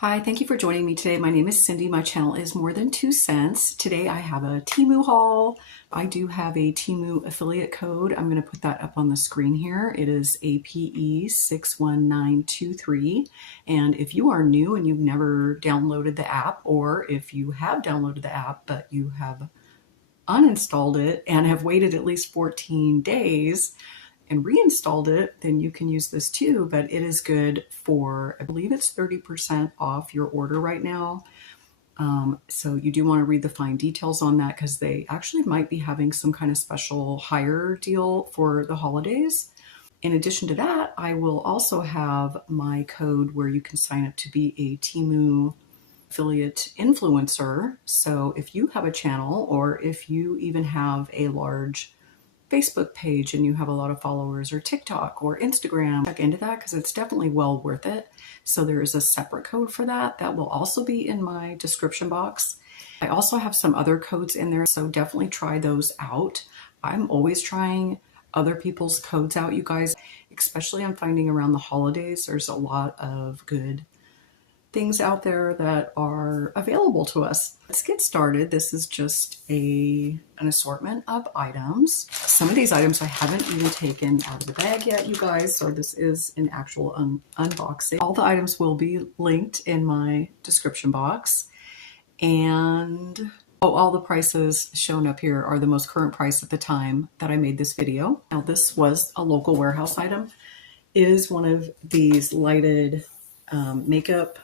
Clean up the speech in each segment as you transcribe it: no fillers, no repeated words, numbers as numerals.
Hi, thank you for joining me today. My name is Cindy. My channel is More Than 2 Cents. Today I have a Temu haul. I do have a Temu affiliate code. I'm going to put that up on the screen here. It is APE61923. And if you are new and you've never downloaded the app, or if you have downloaded the app but you have uninstalled it and have waited at least 14 days, and reinstalled it, then you can use this too, but it is good for, I believe it's 30% off your order right now. So you do want to read the fine details on that because they actually might be having some kind of special hire deal for the holidays. In addition to that, I will also have my code where you can sign up to be a Temu affiliate influencer. So if you have a channel, or if you even have a large Facebook page and you have a lot of followers, or TikTok or Instagram, check into that because it's definitely well worth it. So there is a separate code for that. That will also be in my description box. I also have some other codes in there, so definitely try those out. I'm always trying other people's codes out, you guys, especially I'm finding around the holidays, there's a lot of good things out there that are available to us. Let's get started. This is just an assortment of items. Some of these items I haven't even taken out of the bag yet, you guys, so this is an actual unboxing. All the items will be linked in my description box, and all the prices shown up here are the most current price at the time that I made this video. Now this was a local warehouse item. It is one of these lighted makeup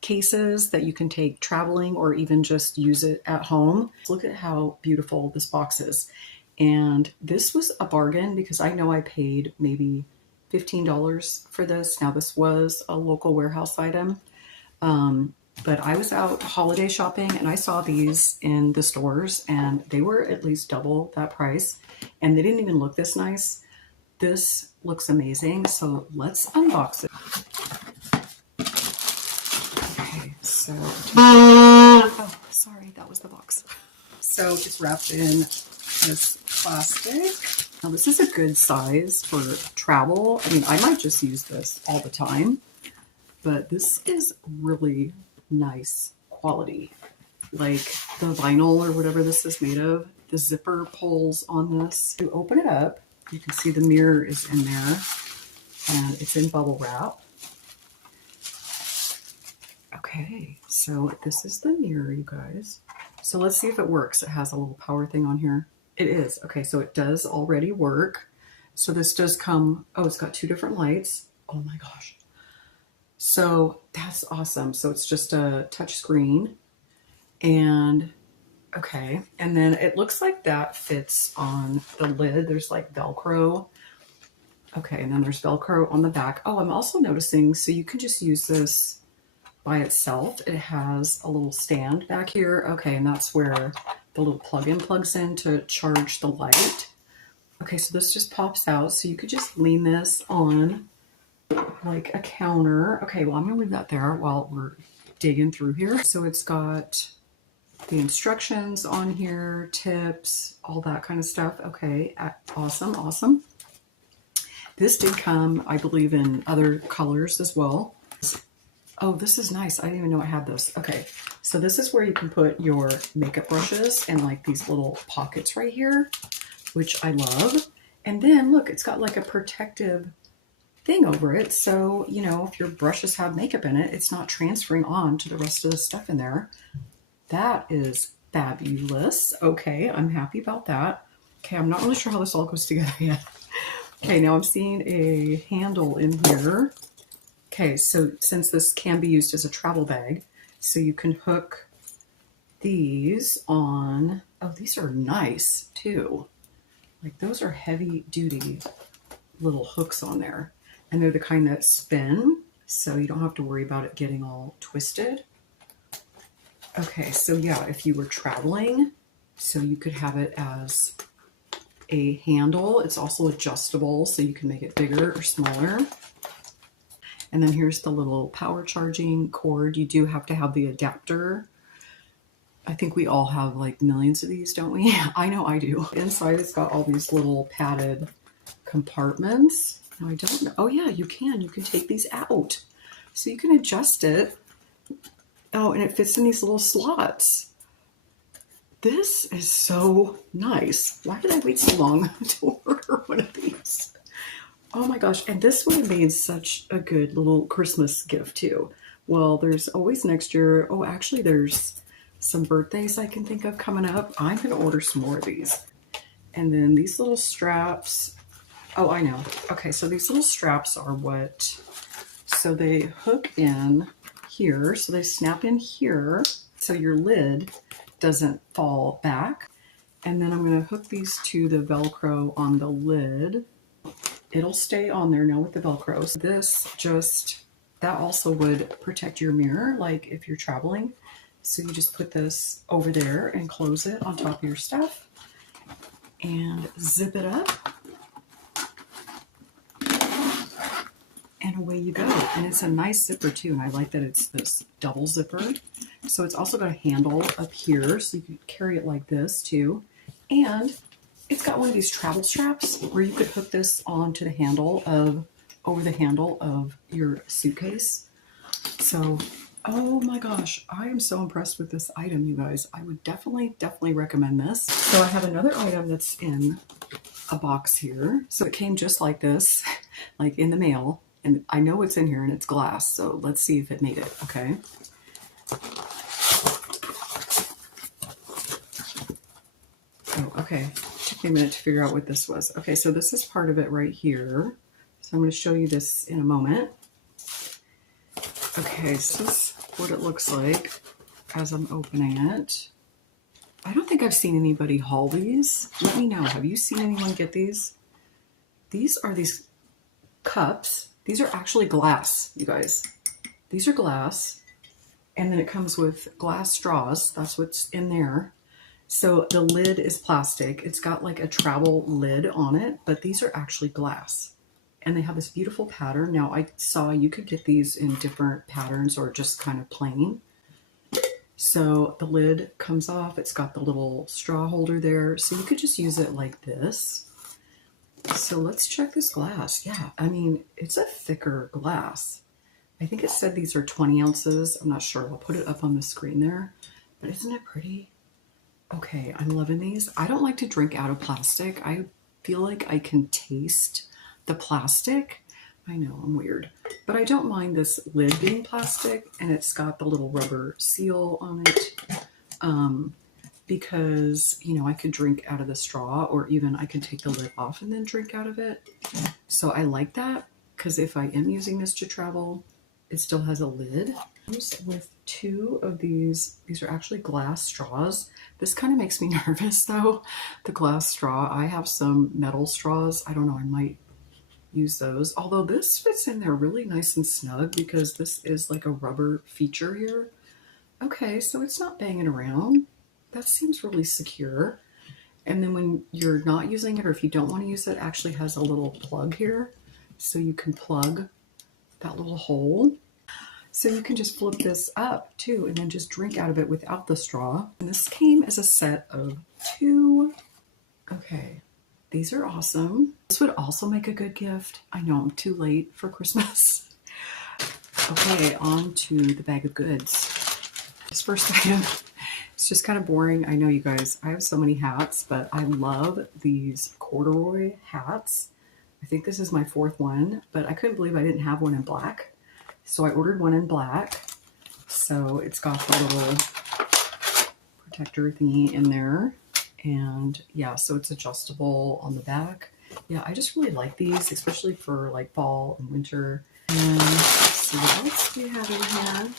cases that you can take traveling or even just use it at home. Look at how beautiful this box is. And this was a bargain because I know I paid maybe $15 for this. Now this was a local warehouse item, but I was out holiday shopping and I saw these in the stores and they were at least double that price, and they didn't even look this nice. This looks amazing, so let's unbox it. So, oh, sorry, that was the box. So it's wrapped in this plastic. Now this is a good size for travel. I mean, I might just use this all the time, but this is really nice quality. Like the vinyl or whatever this is made of, the zipper pulls on this. You open it up, you can see the mirror is in there and it's in bubble wrap. Okay, so this is the mirror, you guys. So let's see if it works. It has a little power thing on here. It is. Okay, so it does already work. So this does come, oh, it's got two different lights. Oh my gosh. So that's awesome. So it's just a touch screen. And okay, and then it looks like that fits on the lid. There's like Velcro. Okay, and then there's Velcro on the back. Oh, I'm also noticing, so you can just use this by itself. It has a little stand back here. Okay, and that's where the little plug-in plugs in to charge the light. Okay, so this just pops out, so you could just lean this on like a counter. Okay, well, I'm gonna leave that there while we're digging through here. So it's got the instructions on here, tips, all that kind of stuff. Okay, awesome, awesome. This did come, I believe, in other colors as well. Oh, this is nice. I didn't even know I had this. Okay, so this is where you can put your makeup brushes and like these little pockets right here, which I love. And then look, it's got like a protective thing over it. So, you know, if your brushes have makeup in it, it's not transferring on to the rest of the stuff in there. That is fabulous. Okay, I'm happy about that. Okay, I'm not really sure how this all goes together yet. Okay, now I'm seeing a handle in here. Okay, so since this can be used as a travel bag, so you can hook these on. Oh, these are nice too. Like those are heavy duty little hooks on there. And they're the kind that spin, so you don't have to worry about it getting all twisted. Okay, so yeah, if you were traveling, so you could have it as a handle. It's also adjustable, so you can make it bigger or smaller. And then here's the little power charging cord. You do have to have the adapter. I think we all have like millions of these, don't we? I know I do. Inside it's got all these little padded compartments. Now I don't know. Oh yeah, you can take these out. So you can adjust it Oh, and it fits in these little slots. This is so nice. Why did I wait so long to order one of these? Oh my gosh, and this would have made such a good little Christmas gift too. Well, there's always next year. Oh, actually, there's some birthdays I can think of coming up. I'm going to order some more of these. And then these little straps. Oh, I know. Okay, so these little straps are what? So they hook in here. So they snap in here. So your lid doesn't fall back. And then I'm going to hook these to the Velcro on the lid. It'll stay on there now with the Velcro. So this just, that also would protect your mirror, like if you're traveling. So you just put this over there and close it on top of your stuff and zip it up. And away you go. And it's a nice zipper too. And I like that it's this double zipper. So it's also got a handle up here. So you can carry it like this too. And it's got one of these travel straps where you could hook this onto the handle of, over the handle of your suitcase. So, oh my gosh, I am so impressed with this item, you guys. I would definitely recommend this. So I have another item that's in a box here. So it came just like this, like in the mail. And I know it's in here and it's glass. So let's see if it made it, okay? Oh, okay. Took me a minute to figure out what this was. Okay, so this is part of it right here. So I'm going to show you this in a moment. Okay, so this is what it looks like as I'm opening it. I don't think I've seen anybody haul these. Let me know. Have you seen anyone get these? These are these cups. These are actually glass, you guys. These are glass. And then it comes with glass straws. That's what's in there. So the lid is plastic. It's got like a travel lid on it, but these are actually glass. And they have this beautiful pattern. Now I saw you could get these in different patterns or just kind of plain. So the lid comes off. It's got the little straw holder there. So you could just use it like this. So let's check this glass. Yeah, I mean, it's a thicker glass. I think it said these are 20 ounces. I'm not sure. I'll put it up on the screen there. But isn't it pretty? Okay, I'm loving these. I don't like to drink out of plastic. I feel like I can taste the plastic. I know, I'm weird. But I don't mind this lid being plastic, and it's got the little rubber seal on it. Because, you know, I could drink out of the straw, or even I could take the lid off and then drink out of it. So I like that, because if I am using this to travel, it still has a lid. With two of these are actually glass straws. This kind of makes me nervous though, the glass straw. I have some metal straws. I don't know, I might use those. Although this fits in there really nice and snug because this is like a rubber feature here. Okay, so it's not banging around. That seems really secure. And then when you're not using it, or if you don't want to use it, it actually has a little plug here. So you can plug that little hole. So you can just flip this up too and then just drink out of it without the straw. And this came as a set of 2. Okay, these are awesome. This would also make a good gift. I know I'm too late for Christmas. Okay, on to the bag of goods. This first item, it's just kind of boring. I know, you guys, I have so many hats, but I love these corduroy hats. I think this is my 4th one, but I couldn't believe I didn't have one in black. So I ordered one in black. So it's got the little protector thingy in there. And yeah, so it's adjustable on the back. Yeah, I just really like these, especially for like fall and winter. And let's see what else we have in here.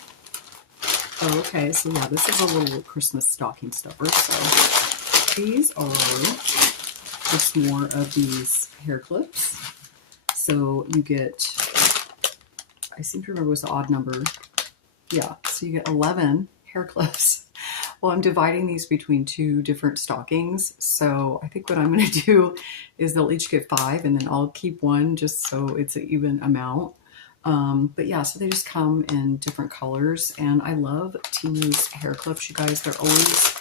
Oh, okay, so yeah, this is a little Christmas stocking stuffer. So these are just more of these hair clips. So you get, I seem to remember it was the odd number. Yeah, so you get 11 hair clips. Well, I'm dividing these between 2 different stockings. So I think what I'm going to do is they'll each get 5, and then I'll keep 1 just so it's an even amount. But yeah, so they just come in different colors, and I love Temu's hair clips, you guys. They're always,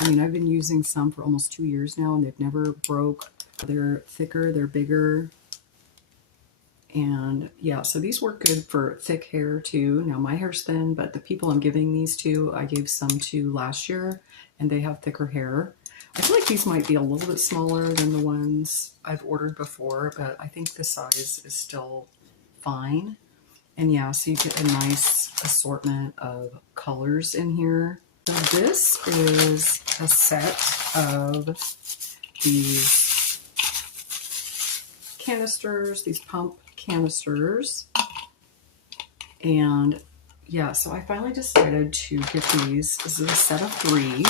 I mean, I've been using some for almost 2 years now, and they've never broke. They're thicker, they're bigger. And yeah, so these work good for thick hair too. Now my hair's thin, but the people I'm giving these to, I gave some to last year, and they have thicker hair. I feel like these might be a little bit smaller than the ones I've ordered before, but I think the size is still fine. And yeah, so you get a nice assortment of colors in here. So this is a set of these canisters, these pump canisters. And yeah, so I finally decided to get these. This is a set of 3.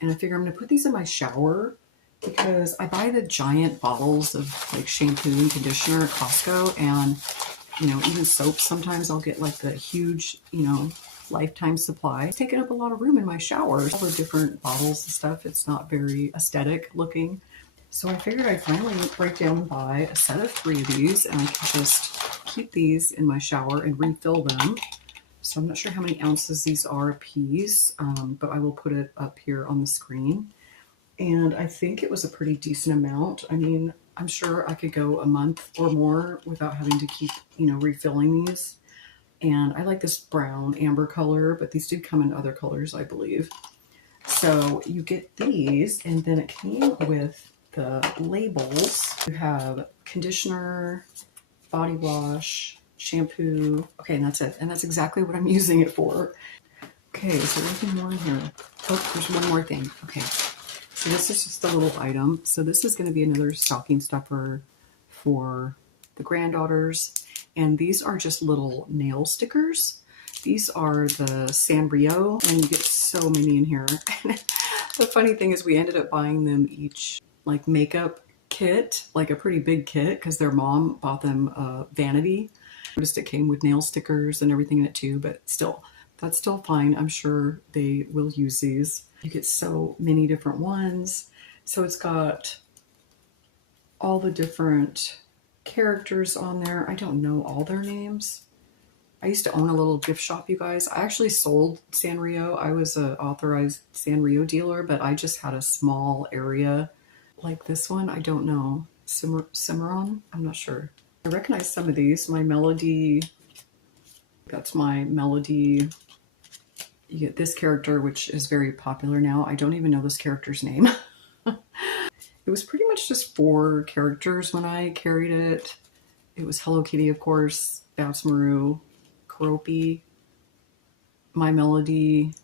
And I figure I'm going to put these in my shower because I buy the giant bottles of like shampoo and conditioner at Costco, and you know, even soap. Sometimes I'll get like the huge, you know, lifetime supply. It's taking up a lot of room in my shower. All the different bottles and stuff. It's not very aesthetic looking. So I figured I'd finally break down and buy a set of 3 of these, and I can just keep these in my shower and refill them. So I'm not sure how many ounces these are a piece, but I will put it up here on the screen. And I think it was a pretty decent amount. I mean, I'm sure I could go a month or more without having to keep, you know, refilling these. And I like this brown amber color, but these did come in other colors, I believe. So you get these, and then it came with the labels. You have conditioner, body wash, shampoo. Okay, and that's it. And that's exactly what I'm using it for. Okay, is there anything more in here? Oh, there's one more thing. Okay, so this is just a little item. So this is going to be another stocking stuffer for the granddaughters. And these are just little nail stickers. These are the Sanrio, and you get so many in here. The funny thing is we ended up buying them each like makeup kit, like a pretty big kit, because their mom bought them a vanity. I noticed it came with nail stickers and everything in it too, but still, that's still fine. I'm sure they will use these. You get so many different ones. So it's got all the different characters on there. I don't know all their names. I used to own a little gift shop, you guys. I actually sold Sanrio. I was an authorized Sanrio dealer, but I just had a small area like this one. I don't know. Cimarron? I'm not sure. I recognize some of these. My Melody, that's my Melody. You get this character, which is very popular now. I don't even know this character's name. It was pretty much just 4 characters when I carried it. It was Hello Kitty, of course, Babs Maru, Keroppi, My Melody.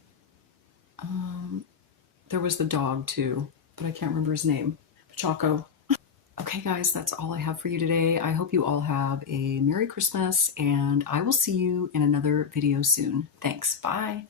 There was the dog too, but I can't remember his name. Choco. Okay, guys, that's all I have for you today. I hope you all have a Merry Christmas, and I will see you in another video soon. Thanks. Bye.